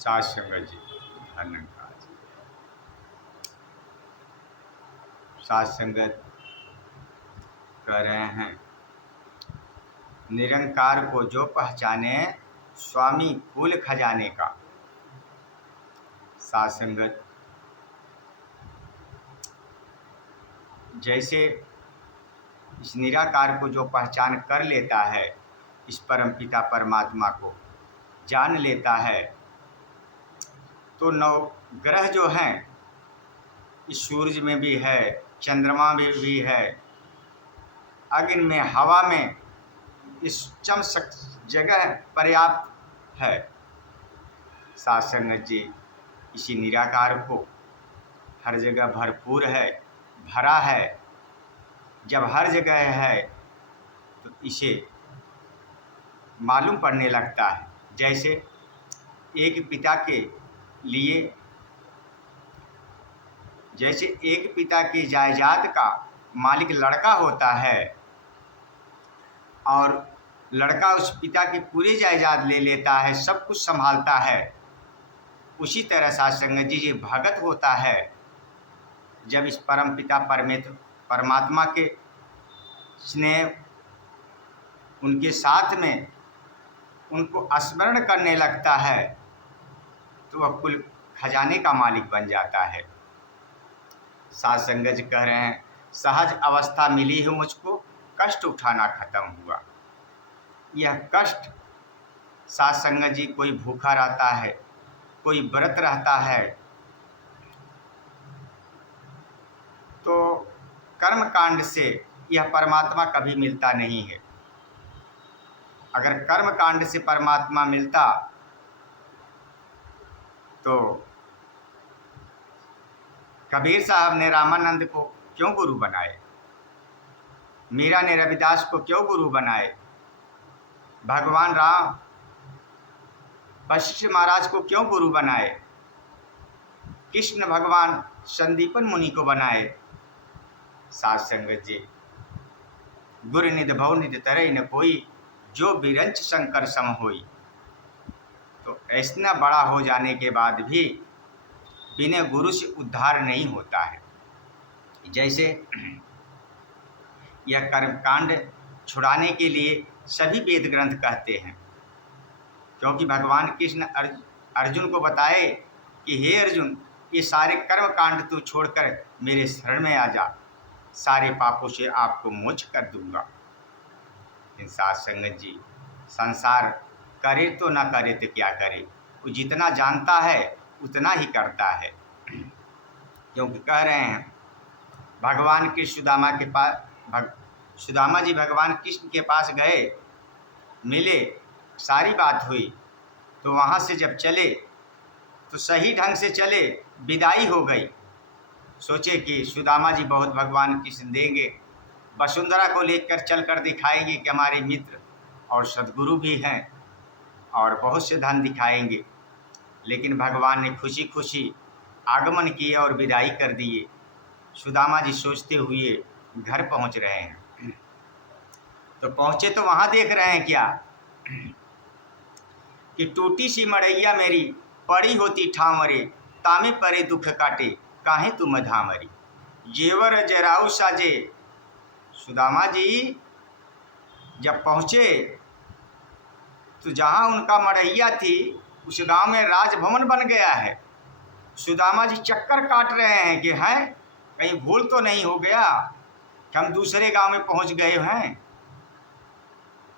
सात संगत जी धन्यवाद। सात संगत कह रहे हैं, निरंकार को जो पहचाने स्वामी कुल खजाने का। सात संगत जैसे इस निराकार को जो पहचान कर लेता है, इस परमपिता परमात्मा को जान लेता है, तो नौ ग्रह जो हैं, इस सूरज में भी है, चंद्रमा में भी है, अग्नि में, हवा में, इस चम जगह पर्याप्त है। सात संगत जी इसी निराकार को हर जगह भरपूर है, भरा है। जब हर जगह है तो इसे मालूम पड़ने लगता है। जैसे एक पिता के लिए, जैसे एक पिता की जायदाद का मालिक लड़का होता है और लड़का उस पिता की पूरी जायदाद ले लेता है, सब कुछ संभालता है, उसी तरह सात संगत जी भगत होता है। जब इस परम पिता परमात्मा के स्नेह उनके साथ में उनको स्मरण करने लगता है, तो वह कुल खजाने का मालिक बन जाता है। सात संगत जी कह रहे हैं, सहज अवस्था मिली है मुझको, कष्ट उठाना खत्म हुआ। यह कष्ट सात संगत जी, कोई भूखा रहता है, कोई व्रत रहता है, तो कर्म कांड से यह परमात्मा कभी मिलता नहीं है। अगर कर्म कांड से परमात्मा मिलता तो कबीर साहब ने रामानंद को क्यों गुरु बनाए, मीरा ने रविदास को क्यों गुरु बनाए, भगवान राम वशिष्ठ महाराज को क्यों गुरु बनाए, कृष्ण भगवान संदीपन मुनि को बनाए। सात संगत जी गुरु निध भव निध तरई न कोई, जो बिरंच शंकर सम होई। तो ऐसा बड़ा हो जाने के बाद भी बिना गुरु से उद्धार नहीं होता है। जैसे यह कर्मकांड छुड़ाने के लिए सभी वेद ग्रंथ कहते हैं, क्योंकि भगवान कृष्ण अर्जुन को बताए कि हे अर्जुन, ये सारे कर्म कांड तू छोड़कर मेरे शरण में आ जा, सारे पापों से आपको मोक्ष कर दूंगा। इन सात संगत जी संसार करे तो ना करे तो क्या करे, वो जितना जानता है उतना ही करता है। क्योंकि कह रहे हैं, भगवान के सुदामा के पास सुदामा जी भगवान कृष्ण के पास गए, मिले, सारी बात हुई, तो वहाँ से जब चले तो सही ढंग से चले, विदाई हो गई। सोचे कि सुदामा जी बहुत भगवान कृष्ण देंगे, वसुंधरा को लेकर चलकर दिखाएंगे कि हमारे मित्र और सद्गुरु भी हैं और बहुत से धन दिखाएंगे। लेकिन भगवान ने खुशी खुशी आगमन किया और विदाई कर दिए। सुदामा जी सोचते हुए घर पहुंच रहे हैं, तो पहुंचे तो वहां देख रहे हैं क्या कि टूटी सी मड़ैया मेरी पड़ी होती ठामरे, तामे परे दुख काटे काहे तुम धामरी, जेवर जराऊ साजे। सुदामा जी जब पहुँचे तो जहाँ उनका मड़ैया थी उस गांव में राजभवन बन गया है। सुदामा जी चक्कर काट रहे हैं कि हैं कहीं भूल तो नहीं हो गया कि हम दूसरे गांव में पहुंच गए हैं।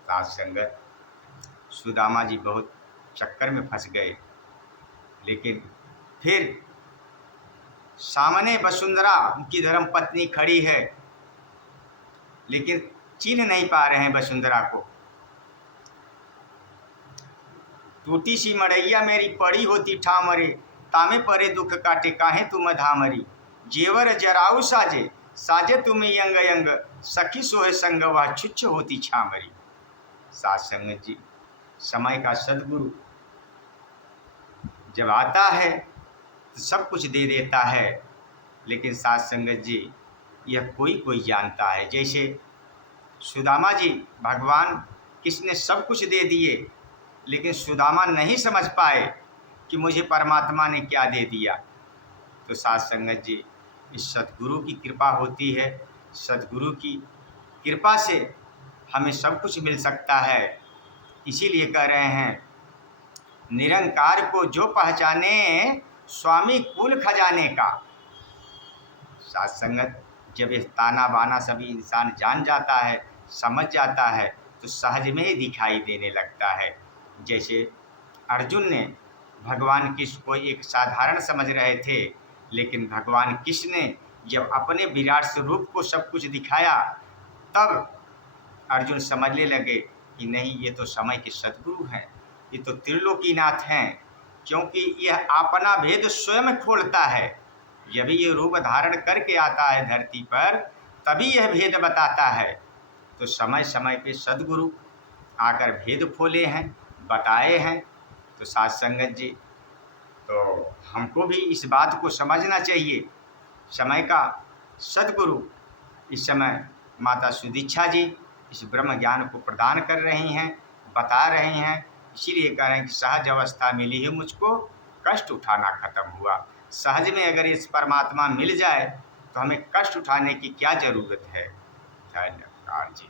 सात संगत सुदामा जी बहुत चक्कर में फंस गए, लेकिन फिर सामने वसुंधरा उनकी धर्म पत्नी खड़ी है, लेकिन चिन्ह नहीं पा रहे हैं वसुंधरा को। टूटी सी मड़ैया मेरी पड़ी होती ठामरे, तामे परे दुख काटे काहे तुम धामरी, जेवर जराऊ साजे साजे तुम यंग यंग, सखी सोहे संग वह छुच्छ होती छामरी। सात संगत जी समय का सद्गुरु जब आता है तो सब कुछ दे देता है, लेकिन सात संगत जी यह कोई कोई जानता है। जैसे सुदामा जी भगवान कृष्ण ने सब कुछ दे दिए, लेकिन सुदामा नहीं समझ पाए कि मुझे परमात्मा ने क्या दे दिया। तो साथ संगत जी, इस सतगुरु की कृपा होती है। सतगुरु की कृपा से हमें सब कुछ मिल सकता है। इसीलिए कह रहे हैं, निरंकार को जो पहचाने स्वामी कुल खजाने का। साथ संगत, जब ये ताना बाना सभी इंसान जान जाता है, समझ जाता है, तो सहज में ही दिखाई देने लगता है। जैसे अर्जुन ने भगवान कृष्ण को एक साधारण समझ रहे थे, लेकिन भगवान कृष्ण ने जब अपने विराट स्वरूप को सब कुछ दिखाया, तब अर्जुन समझने लगे कि नहीं, ये तो समय के सद्गुरु हैं, ये तो त्रिलोकीनाथ हैं, क्योंकि यह अपना भेद स्वयं खोलता है। जब ये रूप धारण करके आता है धरती पर, तभी यह भेद बताता है। तो समय समय पे सद्गुरु आकर भेद खोले हैं, बताए हैं। तो साथ संगत जी, तो हमको भी इस बात को समझना चाहिए। समय का सद्गुरु इस समय माता सुदीक्षा जी इस ब्रह्म ज्ञान को प्रदान कर रही हैं, बता रही हैं। इसीलिए कह रहे हैं कि सहज अवस्था मिली है मुझको, कष्ट उठाना खत्म हुआ। सहज में अगर इस परमात्मा मिल जाए तो हमें कष्ट उठाने की क्या ज़रूरत है। धन्यवाद जी।